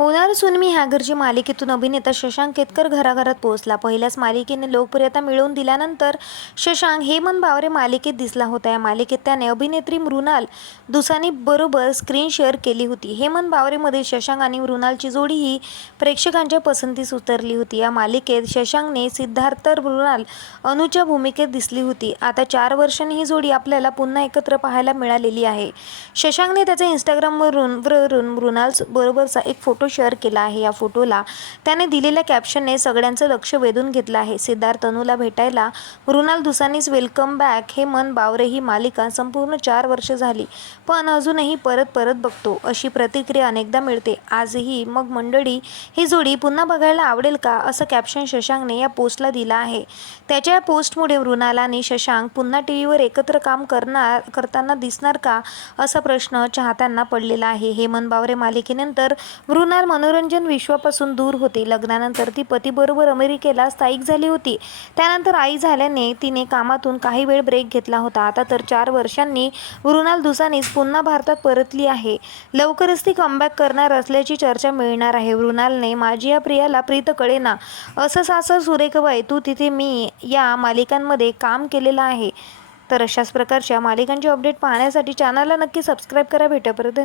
होणार सुनमी ह्या घरची मालिकेतून अभिनेता शशांक केतकर घराघरात पोहोचला. पहिल्याच मालिकेने लोकप्रियता मिळवून दिल्यानंतर शशांक हेमंत बावरे मालिकेत दिसला होता. या मालिकेत त्याने अभिनेत्री मृणाल दुसानी बरोबर स्क्रीन शेअर केली होती. हेमंत बावरेमध्ये शशांक आणि मृणालची जोडी ही प्रेक्षकांच्या पसंतीस उतरली होती. या मालिकेत शशांकने सिद्धार्थ मृणाल अनुच्या भूमिकेत दिसली होती. आता चार वर्षांनी ही जोडी आपल्याला पुन्हा एकत्र पाहायला मिळालेली आहे. शशांकने त्याच्या इंस्टाग्रामवरून वरून मृणाल बरोबरचा एक फोटो शेअर केला आहे या फोटोला त्याने दिलेल्या कॅप्शनने सगळ्यांचं लक्ष वेधून घेतलं आहे. सिद्धार्थ तनूला भेटायला मृणाल दुसानीच वेलकम बॅक हे मन बावरे ही मालिका संपूर्ण चार वर्ष झाली. पण अजूनही परत परत बघतो. अशी प्रतिक्रिया अनेकदा मिळते. आजही मग मंडळी ही जोडी पुन्हा बघायला आवडेल का? असं कॅप्शन शशांकने या पोस्टला दिलं आहे. त्याच्या या पोस्टमुळे मृणाल आणि शशांक पुन्हा टी व्हीवर एकत्र काम करणार करताना दिसणार का? असा प्रश्न चाहत्यांना पडलेला आहे. हेमंत बावरे मालिकेनंतर मृणाल मनोरंजन विश्वापासून दूर होती. लग्नानंतर ती पतीबरोबर अमेरिकेला स्थायिक झाली होती. त्यानंतर आई झाल्याने तिने कामातून काही वेळ ब्रेक घेतला होता. आता तर चार वर्षांनी मृणाल दुसानीच पुन्हा भारतात परतली आहे. लवकरच ती कमबॅक करणार असल्याची चर्चा मिळणार आहे. मृणालने माझी या प्रियाला प्रीत कळेना असं सासर सुरेखबाई तू तिथे मी या मालिकांमध्ये काम केलेलं आहे. तर अशाच प्रकारच्या मालिकांचे अपडेट पाहण्यासाठी चॅनलला नक्की सबस्क्राईब करा. भेटा परत